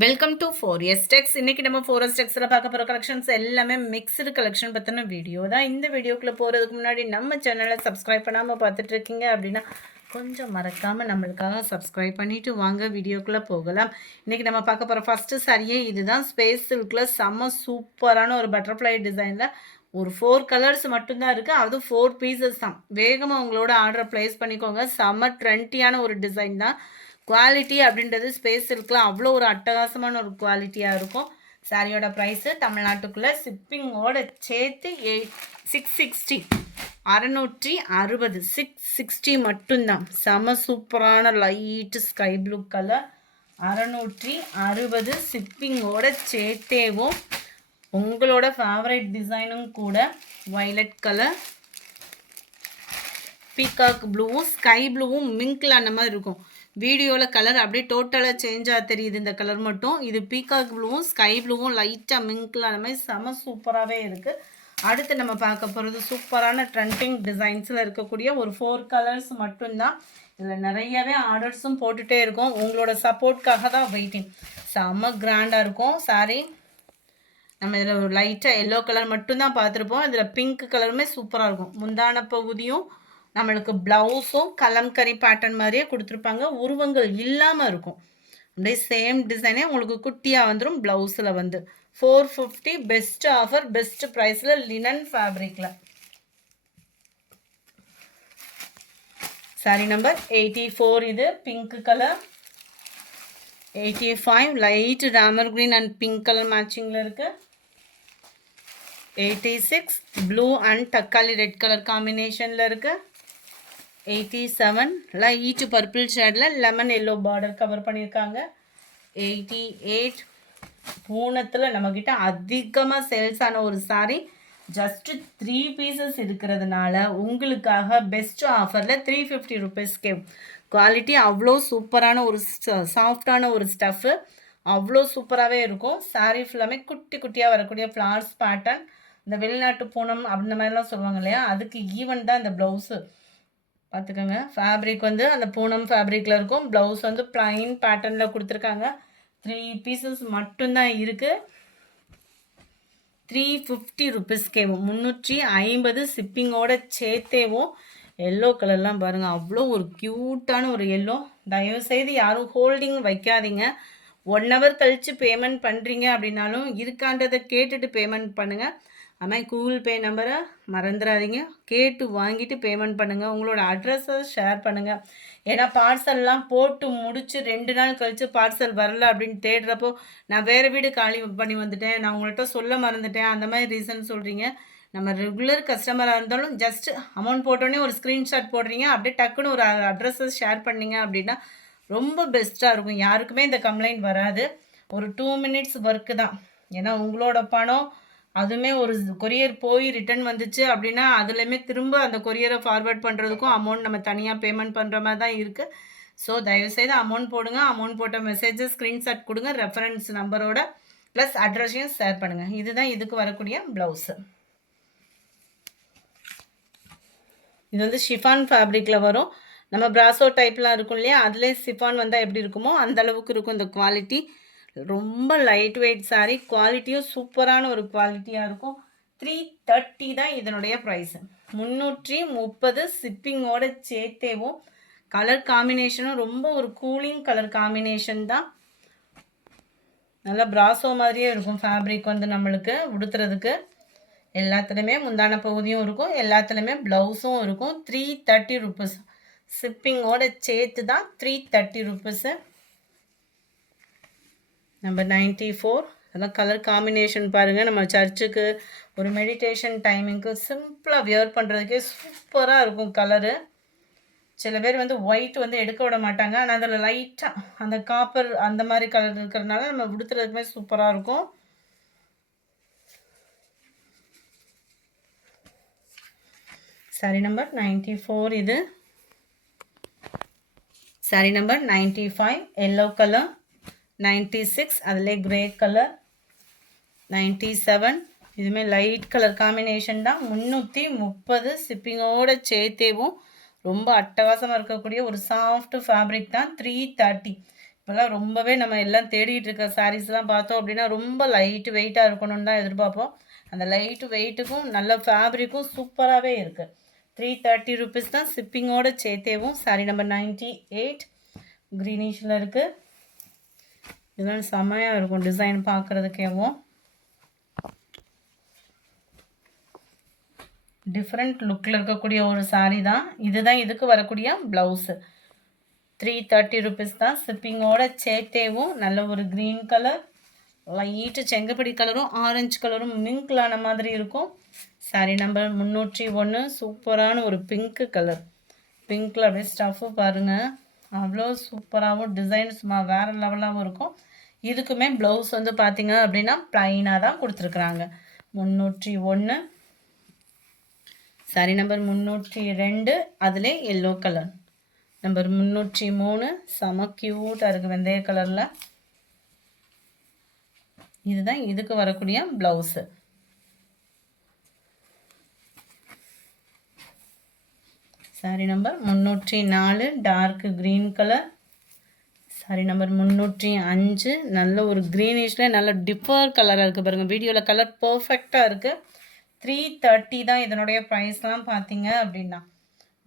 Welcome to 4S Tex. இன்னைக்கு நம்ம 4S Texல பார்க்க போகிற கலெக்ஷன்ஸ் எல்லாமே மிக்ஸ்டு கலெக்ஷன் பற்றின வீடியோ தான். இந்த வீடியோக்குள்ளே போகிறதுக்கு முன்னாடி நம்ம சேனலை சப்ஸ்கிரைப் பண்ணாமல் பார்த்துட்டு இருக்கீங்க அப்படின்னா கொஞ்சம் மறக்காமல் நம்மளுக்காக சப்ஸ்கிரைப் பண்ணிவிட்டு வாங்க வீடியோக்குள்ளே போகலாம். இன்றைக்கி நம்ம பார்க்க போகிற ஃபஸ்ட்டு சாரியே இதுதான். ஸ்பேஸ் சில்கில் செம்ம சூப்பரான ஒரு பட்டர்ஃப்ளை டிசைனில் ஒரு 4 கலர்ஸ் மட்டும்தான் இருக்குது. அதுவும் 4 பீசஸ் தான். வேகமாக உங்களோட ஆர்டரை ப்ளேஸ் பண்ணிக்கோங்க. செம்ம ட்ரெண்டியான ஒரு டிசைன் தான். குவாலிட்டி அப்படின்றது ஸ்பேஸ் சில்கில் அவ்வளோ ஒரு அட்டகாசமான ஒரு குவாலிட்டியாக இருக்கும். சாரியோட ப்ரைஸு தமிழ்நாட்டுக்குள்ளே ஷிப்பிங்கோட சேர்த்து 660 660 660 மட்டும்தான். செம சூப்பரான லைட்டு ஸ்கை ப்ளூ கலர் 660 ஷிப்பிங்கோட சேர்த்தேவும். உங்களோட ஃபேவரட் டிசைனும் கூட வயலட் கலர், பீகாக் ப்ளூவும் ஸ்கை ப்ளூவும் மிங்கில் அந்த மாதிரி இருக்கும். வீடியோவில் கலர் அப்படியே டோட்டலாக சேஞ்சாக தெரியுது இந்த கலர் மட்டும். இது பீகாக் ப்ளூவும் ஸ்கை ப்ளூவும் லைட்டாக மிங்கில் அந்த மாதிரி செம சூப்பராகவே இருக்குது. அடுத்து நம்ம பார்க்க போகிறது சூப்பரான ட்ரெண்டிங் டிசைன்ஸில் இருக்கக்கூடிய ஒரு 4 கலர்ஸ் மட்டும்தான். இதில் நிறையவே ஆர்டர்ஸும் போட்டுகிட்டே இருக்கும். உங்களோட சப்போர்ட்காக தான் வெயிட்டிங். செம்ம கிராண்டாக இருக்கும் சாரி. நம்ம இதில் ஒரு லைட்டாக எல்லோ கலர் மட்டும்தான் பார்த்துருப்போம். இதில் பிங்க் கலருமே சூப்பராக இருக்கும். முந்தான பகுதியும் நம்மளுக்கு ப்ளவுஸும் கலம்கரி பேட்டர்ன் மாதிரியே கொடுத்துருப்பாங்க. உருவங்கள் இல்லாமல் இருக்கும். அப்படியே சேம் டிசைனே உங்களுக்கு குட்டியாக வந்துடும். ப்ளவுஸில் வந்து 450 பெஸ்ட் ஆஃபர், பெஸ்ட் ப்ரைஸில் லினன் ஃபேப்ரிக்கில். Sari number 84. இது pink colour. 85 light Ramar green and pink colour மேட்சிங்கில் இருக்குது. 86 ப்ளூ அண்ட் தக்காளி ரெட் கலர் காம்பினேஷனில் இருக்குது. 87 லைட் பர்பிள் ஷேடில் லெமன் எல்லோ பார்டர் கவர் பண்ணியிருக்காங்க. 88 பூனத்தில் நம்மக்கிட்ட அதிகமாக சேல்ஸ் ஆன ஒரு சாரி. ஜஸ்ட்டு 3 பீசஸ் இருக்கிறதுனால உங்களுக்காக பெஸ்ட் ஆஃபரில் 350 ருபீஸ்க்கே. குவாலிட்டி அவ்வளோ சூப்பரான ஒரு சாஃப்டான ஒரு ஸ்டஃப்பு. அவ்வளோ சூப்பராகவே இருக்கும். சாரீ ஃபுல்லாமே குட்டி குட்டியாக வரக்கூடிய ஃப்ளார்ஸ் பேட்டர்ன். இந்த வெளிநாட்டு பூனம் அந்த மாதிரிலாம் சொல்லுவாங்க இல்லையா, அதுக்கு ஈவன் தான் இந்த ப்ளவுஸு. பார்த்துக்கோங்க. ஃபேப்ரிக் வந்து அந்த பூனம் ஃபேப்ரிக்கில் இருக்கும். ப்ளவுஸ் வந்து ப்ளைன் பேட்டர்னில் கொடுத்துருக்காங்க. 3 பீசஸ் மட்டும்தான் இருக்குது. 350 ருபீஸ்க்கேவும் 350 ஷிப்பிங்கோட சேர்த்தேவும். எல்லோ கலர்லாம் பாருங்கள், அவ்வளோ ஒரு க்யூட்டான ஒரு எல்லோ. தயவுசெய்து யாரும் ஹோல்டிங் வைக்காதீங்க. 1 ஹவர் கழித்து பேமெண்ட் பண்ணுறீங்க அப்படின்னாலும் இருக்கான்றதை கேட்டுட்டு பேமெண்ட் பண்ணுங்கள். அதுமாதிரி கூகுள் பே நம்பரை மறந்துடாதீங்க. கேட்டு வாங்கிட்டு பேமெண்ட் பண்ணுங்கள். உங்களோட அட்ரஸை ஷேர் பண்ணுங்கள். ஏன்னா பார்சல்லாம் போட்டு முடித்து 2 நாள் கழித்து பார்சல் வரல அப்படின்னு தேடுறப்போ நான் வேறு வீடு காலி பண்ணி வந்துட்டேன், நான் உங்கள்கிட்ட சொல்ல மறந்துட்டேன், அந்த மாதிரி ரீசன் சொல்கிறீங்க. நம்ம ரெகுலர் கஸ்டமராக இருந்தாலும் ஜஸ்ட் அமௌண்ட் போட்டோன்னே ஒரு ஸ்க்ரீன்ஷாட் போடுறீங்க, அப்படியே டக்குன்னு ஒரு அட்ரஸை ஷேர் பண்ணிங்க அப்படின்னா ரொம்ப பெஸ்ட்டாக இருக்கும். யாருக்குமே இந்த கம்ப்ளைண்ட் வராது. ஒரு 2 மினிட்ஸ் ஒர்க்கு தான். ஏன்னா உங்களோட பணம், அதுவுமே ஒரு கொரியர் போய் ரிட்டர்ன் வந்துச்சு அப்படின்னா அதுலேயுமே திரும்ப அந்த கொரியரை ஃபார்வேர்ட் பண்ணுறதுக்கும் அமௌண்ட் நம்ம தனியாக பேமெண்ட் பண்ணுற மாதிரி தான் இருக்குது. ஸோ தயவுசெய்து அமௌண்ட் போடுங்க. அமௌண்ட் போட்ட மெசேஜை ஸ்க்ரீன்ஷாட் கொடுங்க, ரெஃபரன்ஸ் நம்பரோட ப்ளஸ் அட்ரஸையும் ஷேர் பண்ணுங்கள். இதுதான் இதுக்கு வரக்கூடிய ப்ளவுஸு. இது வந்து ஷிஃபான் ஃபேப்ரிக்கில் வரும். நம்ம பிராசோ டைப்லாம் இருக்கும் இல்லையா, அதுலேயே ஷிஃபான் வந்தால் எப்படி இருக்குமோ அந்த அளவுக்கு இருக்கும் இந்த குவாலிட்டி. ரொம்ப லைட் வெயிட் சாரீ. குவாலிட்டியும் சூப்பரான ஒரு குவாலிட்டியாக இருக்கும். 330 தான் இதனுடைய ப்ரைஸு. 330 ஷிப்பிங்கோட சேர்த்தேவும். கலர் காம்பினேஷனும் ரொம்ப ஒரு கூலிங் கலர் காம்பினேஷன் தான். நல்லா பிராசோ மாதிரியே இருக்கும் ஃபேப்ரிக் வந்து நம்மளுக்கு உடுத்துறதுக்கு. எல்லாத்துலேயுமே முந்தான பகுதியும் இருக்கும், எல்லாத்துலேயுமே ப்ளவுஸும் இருக்கும். 330 ருபீஸ் ஷிப்பிங்கோட சேர்த்து தான் 330 ருபீஸு. நம்பர் 94. அதெல்லாம் கலர் காம்பினேஷன் பாருங்கள். நம்ம சர்ச்சுக்கு ஒரு மெடிடேஷன் டைமிங்க்கு சிம்பிளாக வியர் பண்ணுறதுக்கே சூப்பராக இருக்கும் கலரு. சில பேர் வந்து ஒயிட் வந்து எடுக்க விட மாட்டாங்க, ஆனால் அதில் லைட்டாக அந்த காப்பர் அந்த மாதிரி கலர் இருக்கிறதுனால நம்ம உடுத்துறதுக்குமே சூப்பராக இருக்கும். Sorry number 94. இது சாரி நம்பர் 95 எல்லோ கலர். 96 அதில் கிரே கலர். 97 இதுவுமே லைட் கலர் காம்பினேஷன் தான். 330 ஷிப்பிங்கோடு சேர்த்தேவும். ரொம்ப அட்டகாசமாக இருக்கக்கூடிய ஒரு சாஃப்ட் ஃபேப்ரிக் தான். 330 இப்போலாம் ரொம்பவே நம்ம எல்லாம் தேடிட்டு இருக்க சாரீஸ்லாம் பார்த்தோம் அப்படின்னா ரொம்ப லைட் வெயிட்டாக இருக்கணும்னு தான் எதிர்பார்ப்போம். அந்த லைட் வெயிட்டுக்கும் நல்ல ஃபேப்ரிக்கும் சூப்பராகவே இருக்குது. 330 rupees தான் ஷிப்பிங்கோட சேர்த்தேவும். சாரீ நம்பர் 98 க்ரீனிஷில் இருக்குது. இதெல்லாம் செம்மையாக இருக்கும் டிசைன் பார்க்குறதுக்கேவும். டிஃப்ரெண்ட் லுக்கில் இருக்கக்கூடிய ஒரு சாரீ தான். இதுதான் இதுக்கு வரக்கூடிய ப்ளவுஸு. 330 rupees தான் ஷிப்பிங்கோட சேர்த்தேவும். நல்ல ஒரு க்ரீன் கலர், லைட்டு செங்கப்படி கலரும் ஆரஞ்சு கலரும் மிங்க்லான மாதிரி இருக்கும். சாரீ நம்பர் 301. சூப்பரான ஒரு பிங்க்கு கலர். பிங்க்கில் அப்படியே ஸ்டஃப்பு பாருங்கள், அவ்வளோ சூப்பராகவும் டிசைன் சும்மா வேறு லெவலாகவும் இருக்கும். இதுக்குமே ப்ளவுஸ் வந்து பார்த்திங்க அப்படின்னா ப்ளைனாக தான் கொடுத்துருக்குறாங்க. 301. சாரீ நம்பர் 302. அதில் எல்லோ கலர். நம்பர் 303. செம க்யூட்டாக இருக்குது வெந்தய கலரில். இதுதான் இதுக்கு வரக்கூடிய blouse. Sari number 304. Dark green colour. Sari number 305. நல்ல ஒரு க்ரீனிஷில் நல்ல டிஃபர் கலராக இருக்குது பாருங்கள். வீடியோவில் கலர் பர்ஃபெக்டாக இருக்குது. 330 தான் இதனுடைய ப்ரைஸ்லாம் பார்த்தீங்க அப்படின்னா.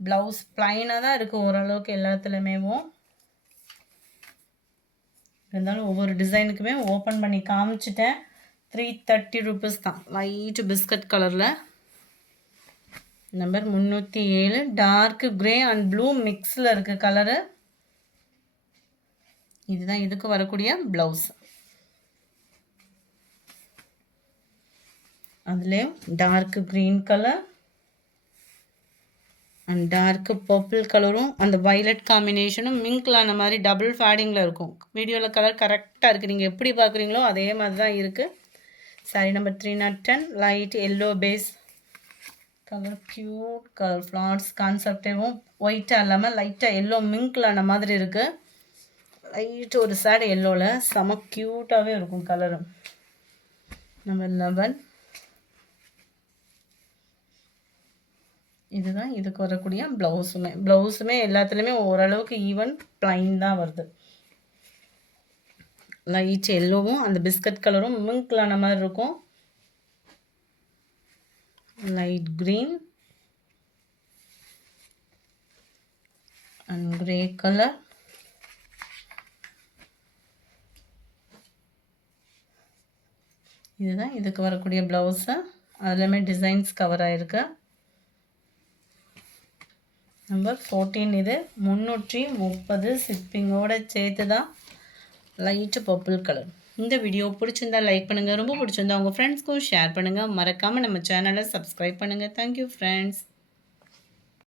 ப்ளவுஸ் ப்ளைனாக தான் இருக்குது ஓரளவுக்கு எல்லாத்துலேயுமேவும். இருந்தாலும் ஒவ்வொரு டிசைனுக்குமே ஓப்பன் பண்ணி காமிச்சிட்டேன். 330 rupees தான். லைட்டு பிஸ்கட் கலரில். Number 307. Dark grey and blue மிக்ஸில் இருக்குது கலரு. இதுதான் இதுக்கு வரக்கூடிய ப்ளவுஸ். அதுலேயும் dark green colour and dark purple கலரும் அந்த வைலட் காம்பினேஷனும் மிங்க்லான மாதிரி டபுள் ஃபேடிங்கில் இருக்கும். வீடியோவில் கலர் கரெக்டாக இருக்குது. நீங்கள் எப்படி பார்க்குறீங்களோ அதே மாதிரி தான் இருக்குது. Sari number 310. Light yellow base colour, cute colour, flowers கான்செப்டேவும் ஒயிட்டாக இல்லாமல் லைட்டாக எல்லோ மிங்க்லான மாதிரி இருக்குது. லைட்டு ஒரு சேடு எல்லோவில் செம க்யூட்டாகவே இருக்கும் கலரு. நம்பர் 11. இதுதான் இதுக்கு வரக்கூடிய ப்ளவுஸுமே எல்லாத்துலேயுமே ஓரளவுக்கு ஈவன் ப்ளைன் தான் வருது. லைட் எல்லோவும் அந்த பிஸ்கட் கலரும் மிங்க்லான மாதிரி இருக்கும். Light green and grey colour. இதுதான் இதுக்கு வரக்கூடிய ப்ளவுஸு. அதுலேயுமே டிசைன்ஸ் கவர் ஆகிருக்கு. நம்பர் 14. இது 330 ஷிப்பிங்கோட சேர்த்து தான். Light purple colour. இந்த வீடியோ பிடிச்சிருந்தா லைக் பண்ணுங்கள். ரொம்ப பிடிச்சிருந்தா உங்கள் ஃப்ரெண்ட்ஸ்க்கும் ஷேர் பண்ணுங்கள். மறக்காமல் நம்ம சேனலை சப்ஸ்கிரைப் பண்ணுங்கள். Thank you friends.